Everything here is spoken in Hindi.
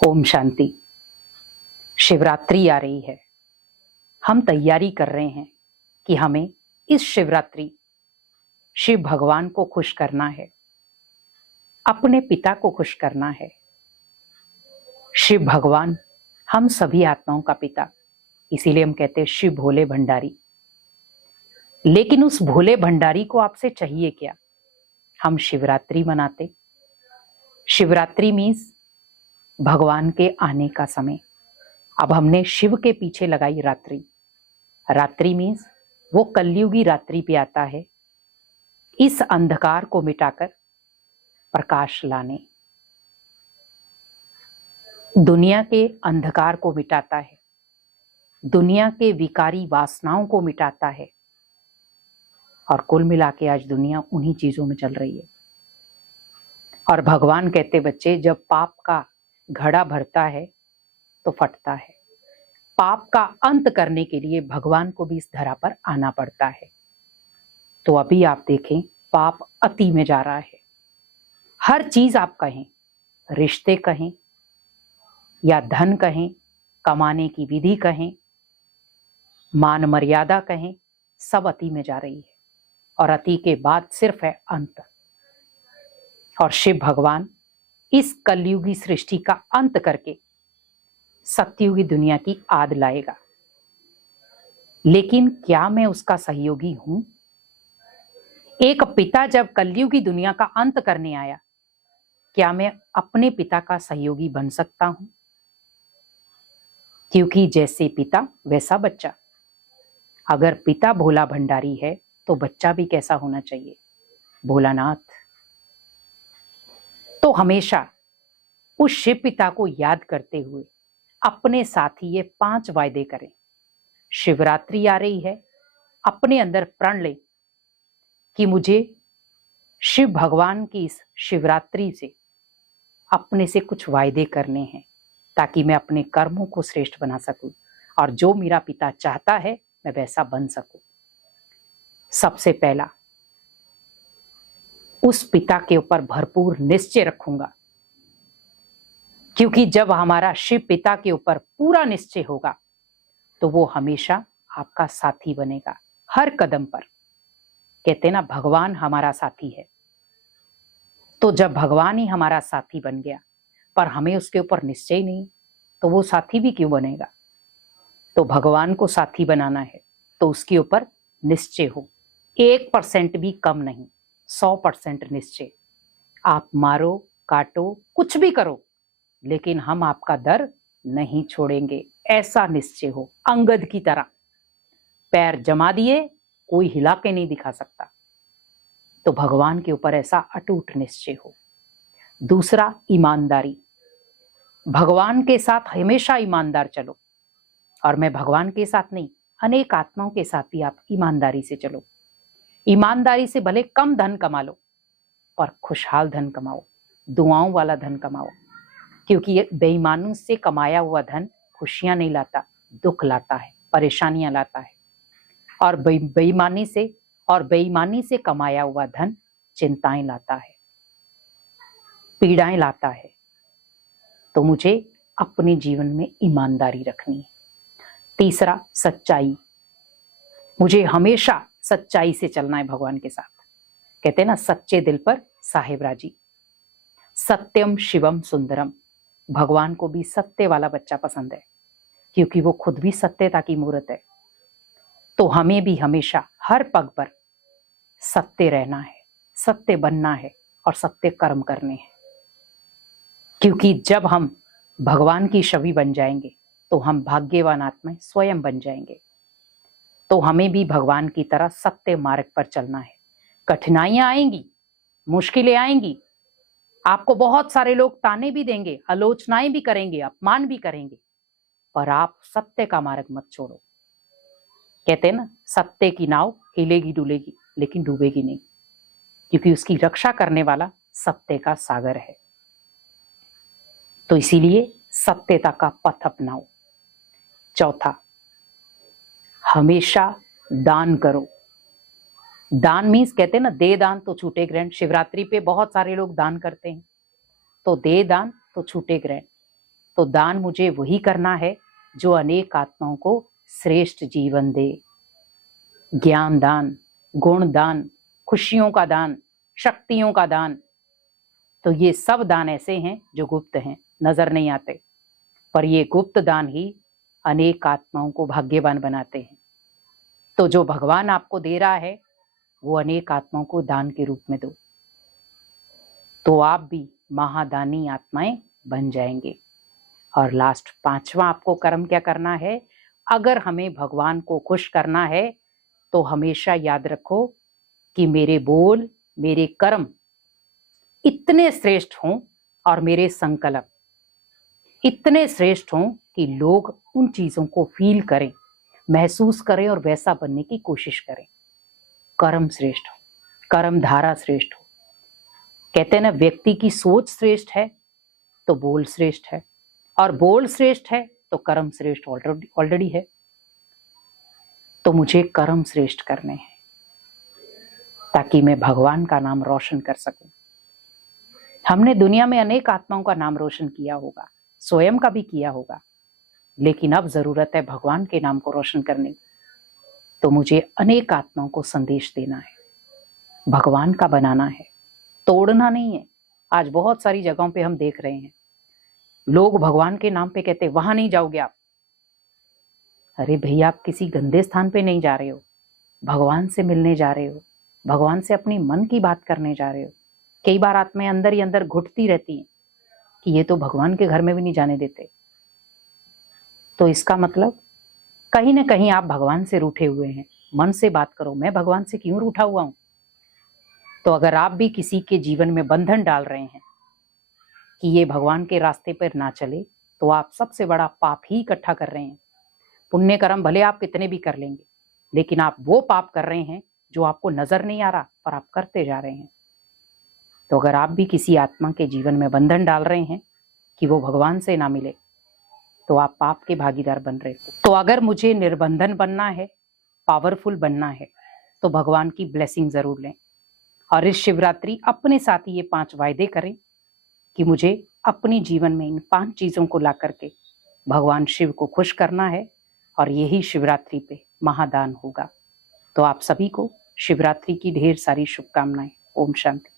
ओम शांति। शिवरात्रि आ रही है। हम तैयारी कर रहे हैं कि हमें इस शिवरात्रि शिव भगवान को खुश करना है, अपने पिता को खुश करना है। शिव भगवान हम सभी आत्माओं का पिता, इसीलिए हम कहते हैं शिव भोले भंडारी। लेकिन उस भोले भंडारी को आपसे चाहिए क्या? हम शिवरात्रि मनाते। शिवरात्रि मीन्स भगवान के आने का समय। अब हमने शिव के पीछे लगाई रात्रि। रात्रि मीन्स वो कलयुगी रात्रि पे आता है, इस अंधकार को मिटाकर प्रकाश लाने। दुनिया के अंधकार को मिटाता है, दुनिया के विकारी वासनाओं को मिटाता है। और कुल मिला के आज दुनिया उन्हीं चीजों में चल रही है। और भगवान कहते बच्चे, जब पाप का घड़ा भरता है तो फटता है। पाप का अंत करने के लिए भगवान को भी इस धरा पर आना पड़ता है। तो अभी आप देखें, पाप अति में जा रहा है। हर चीज आप कहें, रिश्ते कहें या धन कहें, कमाने की विधि कहें, मान मर्यादा कहें, सब अति में जा रही है। और अति के बाद सिर्फ है अंत। और शिव भगवान इस कलयुगी सृष्टि का अंत करके सत्ययुगी दुनिया की आद लाएगा। लेकिन क्या मैं उसका सहयोगी हूं? एक पिता जब कलयुगी दुनिया का अंत करने आया, क्या मैं अपने पिता का सहयोगी बन सकता हूं? क्योंकि जैसे पिता वैसा बच्चा। अगर पिता भोला भंडारी है तो बच्चा भी कैसा होना चाहिए? भोलानाथ। तो हमेशा उस शिव पिता को याद करते हुए अपने साथ ही ये 5 वायदे करें। शिवरात्रि आ रही है, अपने अंदर प्रण लें कि मुझे शिव भगवान की इस शिवरात्रि से अपने से कुछ वायदे करने हैं, ताकि मैं अपने कर्मों को श्रेष्ठ बना सकूं और जो मेरा पिता चाहता है मैं वैसा बन सकूं। सबसे पहला, उस पिता के ऊपर भरपूर निश्चय रखूंगा, क्योंकि जब हमारा शिव पिता के ऊपर पूरा निश्चय होगा तो वो हमेशा आपका साथी बनेगा हर कदम पर। कहते ना, भगवान हमारा साथी है। तो जब भगवान ही हमारा साथी बन गया पर हमें उसके ऊपर निश्चय नहीं, तो वो साथी भी क्यों बनेगा? तो भगवान को साथी बनाना है तो उसके ऊपर निश्चय हो। 1% भी कम नहीं, 100% निश्चय। आप मारो, काटो, कुछ भी करो, लेकिन हम आपका दर नहीं छोड़ेंगे, ऐसा निश्चय हो। अंगद की तरह पैर जमा दिए, कोई हिला के नहीं दिखा सकता। तो भगवान के ऊपर ऐसा अटूट निश्चय हो। दूसरा, ईमानदारी। भगवान के साथ हमेशा ईमानदार चलो। और मैं भगवान के साथ नहीं, अनेक आत्माओं के साथ भी आप ईमानदारी से चलो। ईमानदारी से भले कम धन कमा लो, पर खुशहाल धन कमाओ, दुआओं वाला धन कमाओ। क्योंकि ये बेईमानों से कमाया हुआ धन खुशियां नहीं लाता, दुख लाता है, परेशानियां लाता है। और बेईमानी से कमाया हुआ धन चिंताएं लाता है, पीड़ाएं लाता है। तो मुझे अपने जीवन में ईमानदारी रखनी है। तीसरा, सच्चाई। मुझे हमेशा सच्चाई से चलना है भगवान के साथ। कहते हैं ना, सच्चे दिल पर साहेब राजी। सत्यम शिवम सुंदरम। भगवान को भी सत्य वाला बच्चा पसंद है, क्योंकि वो खुद भी सत्यता की मूर्त है। तो हमें भी हमेशा हर पग पर सत्य रहना है, सत्य बनना है और सत्य कर्म करने हैं। क्योंकि जब हम भगवान की छवि बन जाएंगे तो हम भाग्यवान आत्माएं स्वयं बन जाएंगे। तो हमें भी भगवान की तरह सत्य मार्ग पर चलना है। कठिनाइयां आएंगी, मुश्किलें आएंगी, आपको बहुत सारे लोग ताने भी देंगे, आलोचनाएं भी करेंगे, अपमान भी करेंगे, पर आप सत्य का मार्ग मत छोड़ो। कहते हैं ना, सत्य की नाव हिलेगी डुलेगी लेकिन डूबेगी नहीं, क्योंकि उसकी रक्षा करने वाला सत्य का सागर है। तो इसीलिए सत्यता का पथ अपनाओ। चौथा, हमेशा दान करो। दान मीन्स, कहते हैं ना, दे दान तो छूटे ग्रहण। शिवरात्रि पे बहुत सारे लोग दान करते हैं, तो दे दान तो छूटे ग्रहण। तो दान मुझे वही करना है जो अनेक आत्माओं को श्रेष्ठ जीवन दे। ज्ञान दान, गुण दान, खुशियों का दान, शक्तियों का दान, तो ये सब दान ऐसे हैं जो गुप्त हैं, नजर नहीं आते, पर ये गुप्त दान ही अनेक आत्माओं को भाग्यवान बनाते हैं। तो जो भगवान आपको दे रहा है वो अनेक आत्माओं को दान के रूप में दो, तो आप भी महादानी आत्माएं बन जाएंगे। और लास्ट 5वां आपको कर्म क्या करना है? अगर हमें भगवान को खुश करना है तो हमेशा याद रखो कि मेरे बोल, मेरे कर्म इतने श्रेष्ठ हों और मेरे संकल्प इतने श्रेष्ठ हों कि लोग उन चीजों को फील करें, महसूस करें और वैसा बनने की कोशिश करें। कर्म श्रेष्ठ हो, कर्म धारा श्रेष्ठ हो। कहते हैं ना, व्यक्ति की सोच श्रेष्ठ है तो बोल श्रेष्ठ है, और बोल श्रेष्ठ है तो कर्म श्रेष्ठ ऑलरेडी है। तो मुझे कर्म श्रेष्ठ करने हैं ताकि मैं भगवान का नाम रोशन कर सकूं। हमने दुनिया में अनेक आत्माओं का नाम रोशन किया होगा, स्वयं का भी किया होगा, लेकिन अब जरूरत है भगवान के नाम को रोशन करने की। तो मुझे अनेक आत्माओं को संदेश देना है, भगवान का बनाना है, तोड़ना नहीं है। आज बहुत सारी जगहों पे हम देख रहे हैं, लोग भगवान के नाम पे कहते वहां नहीं जाओगे आप। अरे भैया, आप किसी गंदे स्थान पे नहीं जा रहे हो, भगवान से मिलने जा रहे हो, भगवान से अपनी मन की बात करने जा रहे हो। कई बार आत्माएं अंदर ही अंदर घुटती रहती हैं कि ये तो भगवान के घर में भी नहीं जाने देते। तो इसका मतलब कहीं ना कहीं आप भगवान से रूठे हुए हैं। मन से बात करो, मैं भगवान से क्यों रूठा हुआ हूं? तो अगर आप भी किसी के जीवन में बंधन डाल रहे हैं कि ये भगवान के रास्ते पर ना चले, तो आप सबसे बड़ा पाप ही इकट्ठा कर रहे हैं। पुण्य कर्म भले आप कितने भी कर लेंगे, लेकिन आप वो पाप कर रहे हैं जो आपको नजर नहीं आ रहा, पर आप करते जा रहे हैं। तो अगर आप भी किसी आत्मा के जीवन में बंधन डाल रहे हैं कि वो भगवान से ना मिले, तो आप पाप के भागीदार बन रहे हो। तो अगर मुझे निर्बंधन बनना है, पावरफुल बनना है, तो भगवान की ब्लेसिंग जरूर लें। और इस शिवरात्रि अपने साथ ही ये 5 वायदे करें कि मुझे अपने जीवन में इन 5 चीजों को ला करके भगवान शिव को खुश करना है, और यही शिवरात्रि पे महादान होगा। तो आप सभी को शिवरात्रि की ढेर सारी शुभकामनाएं। ओम शांति।